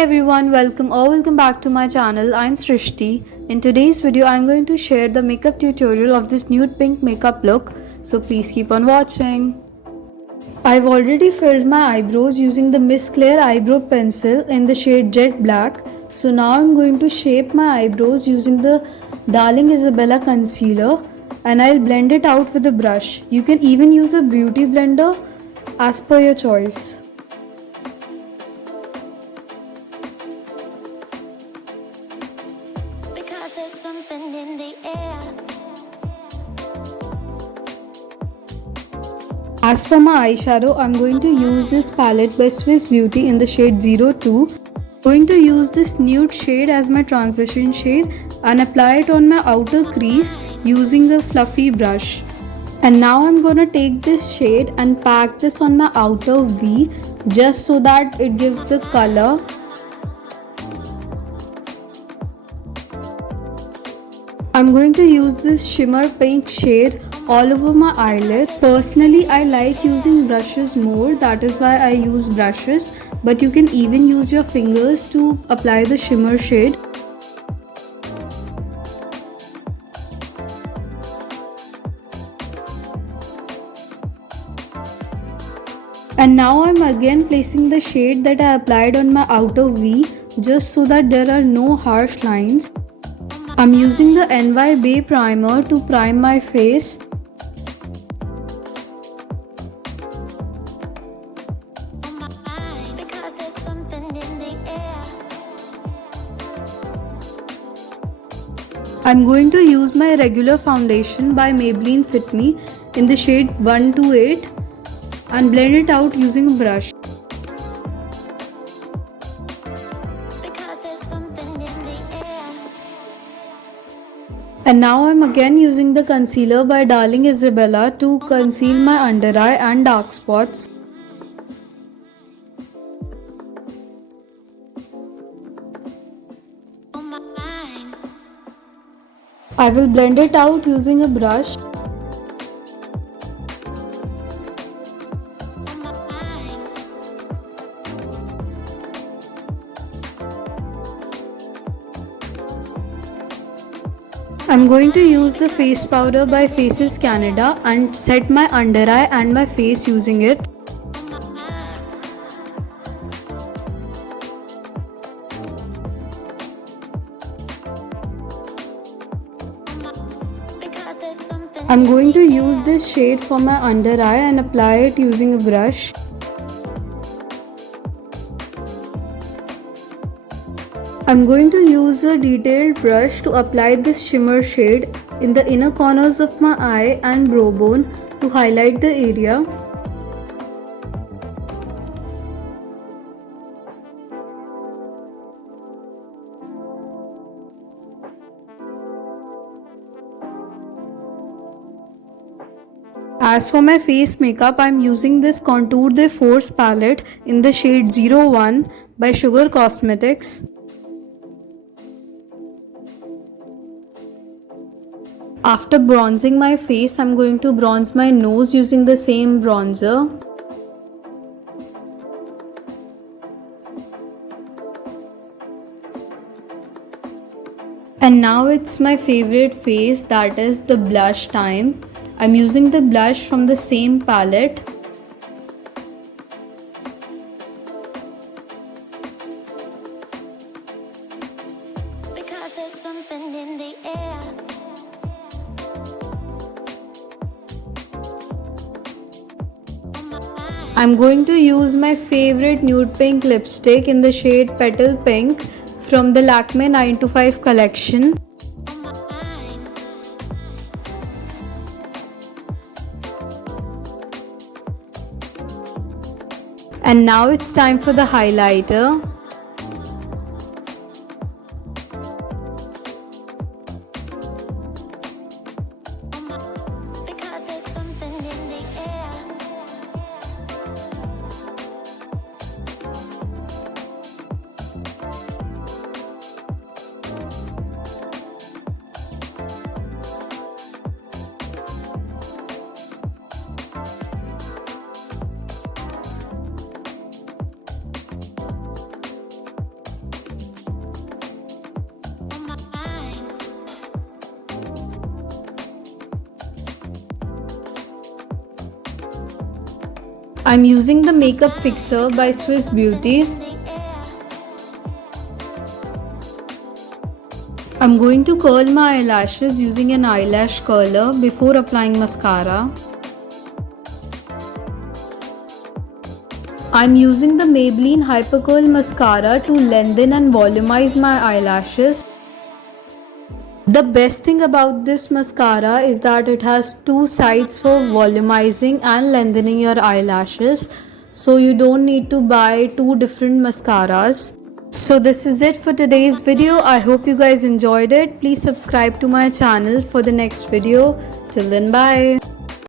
Everyone, welcome back to my channel. I'm Srishti. In today's video I'm going to share the makeup tutorial of this nude pink makeup look, so please keep on watching. I've already filled my eyebrows using the Miss Claire eyebrow pencil in the shade Jet Black. So now I'm going to shape my eyebrows using the Darling Isabella concealer and I'll blend it out with a brush. You can even use a beauty blender as per your choice. There's something in the air. As for my eyeshadow, I'm going to use this palette by Swiss Beauty in the shade 02. I'm going to use this nude shade as my transition shade and apply it on my outer crease using the fluffy brush. And now I'm gonna take this shade and pack this on my outer V just so that it gives the color. I'm going to use this shimmer pink shade all over my eyelid. Personally, I like using brushes more, that is why I use brushes, but you can even use your fingers to apply the shimmer shade. And now I'm again placing the shade that I applied on my outer V just so that there are no harsh lines. I'm using the NY Bay primer to prime my face. I'm going to use my regular foundation by Maybelline Fit Me in the shade 128 and blend it out using a brush. And now I'm again using the concealer by Darling Isabella to conceal my under eye and dark spots. I will blend it out using a brush. I'm going to use the face powder by Faces Canada and set my under eye and my face using it. I'm going to use this shade for my under eye and apply it using a brush. I'm going to use a detailed brush to apply this shimmer shade in the inner corners of my eye and brow bone to highlight the area. As for my face makeup, I'm using this Contour de Force palette in the shade 01 by Sugar Cosmetics. After bronzing my face, I'm going to bronze my nose using the same bronzer. And now it's my favorite face, that is the blush time. I'm using the blush from the same palette. Because there's something in the air. I'm going to use my favorite nude pink lipstick in the shade Petal Pink from the Lakme 9 to 5 collection. And now it's time for the highlighter. Because there's something in the air. I'm using the Makeup Fixer by Swiss Beauty. I'm going to curl my eyelashes using an eyelash curler before applying mascara. I'm using the Maybelline Hyper Curl Mascara to lengthen and volumize my eyelashes. The best thing about this mascara is that it has two sides for volumizing and lengthening your eyelashes. So you don't need to buy two different mascaras. So this is it for today's video. I hope you guys enjoyed it. Please subscribe to my channel for the next video. Till then, bye.